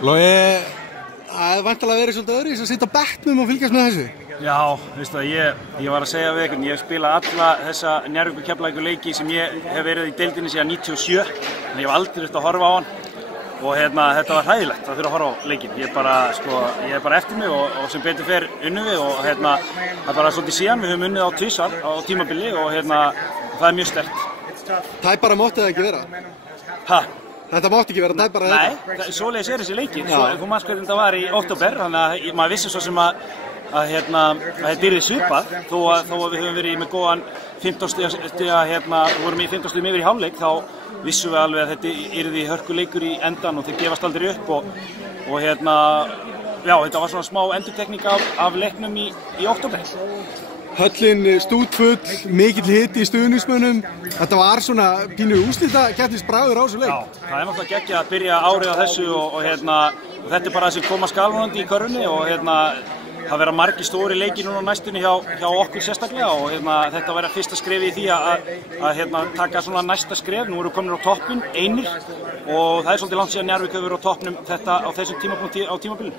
Logi, það er væntanlega verið svolítið öðru að sitja á bekknum og fylgjast með þessu. Já, veistu það, ég var að segja við ykkur, ég hef spilað alla þessa Njarðvíkur Keflavíkur leiki sem ég hef verið í deildinni síðan 97, en ég hef aldrei þurft að horfa á hann og þetta var hræðilegt að þurfa að horfa á leikinn. Ég er bara eftir mig og sem betur fer unnum við og það bara svolítið síðan, við höfum unnið á tvisvar á tímabili og það er mjög sterkt. Tæpara mátti það ekki vera? Ha? Þetta mátti ekki vera tæpara þetta? Nei, svoleiðis er þessi leikinn. Þú manst hvernig þetta var í október, þannig að maður vissi svo sem að þetta yrði svipað, þó að við höfum verið með góðan 15 stiga, við vorum í 15 stigum yfir í hálfleik, þá vissum við alveg að þetta yrði hörkuleikur í endan og þeir gefast aldrei upp og já, þetta var svona smá endurtekning af leiknum í október. Höllin stútfull, mikill hiti í stuðningsmönnum, þetta var svona pínu úrslitakeppnisbragur á þessu leik. Já, það er náttúrulega geggjað að byrja árið á þessu og þetta er bara það sem koma skálvonandi í körfunni og það verða margir stóri leikir núna á næstunni hjá okkur sérstaklega og þetta verða fyrsta skrefið í því að taka svona næsta skref. Nú erum við komin á toppinn, einir, og það er svolítið langt síðan Njarðvík hefur verið á toppnum þetta á þessum tímapunkti á tímabilinu.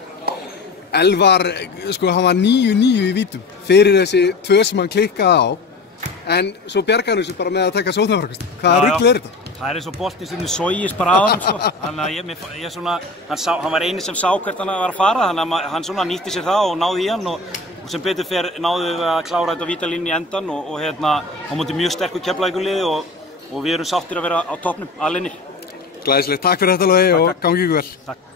Elvar, hann var 9-9 í vítum fyrir þessi tvö sem hann klikkaði á, en svo bjargaði hann þessu bara með að taka sóknarfrákast. Hvaða rugl er þetta? Það er eins og boltinn stundum sogist bara á hann, sko. Þannig að hann var eini sem sá hvert hann var að fara, þannig að hann svona nýtti sér það og náði í hann og sem betur fer náðu við að klára þetta á vítalínu í endan og á móti mjög sterku Keflavíkurliði og við erum sáttir að vera á toppnum, aleinir. Glæsilegt, takk fyrir þetta Logi og gangi ykkur vel. Takk.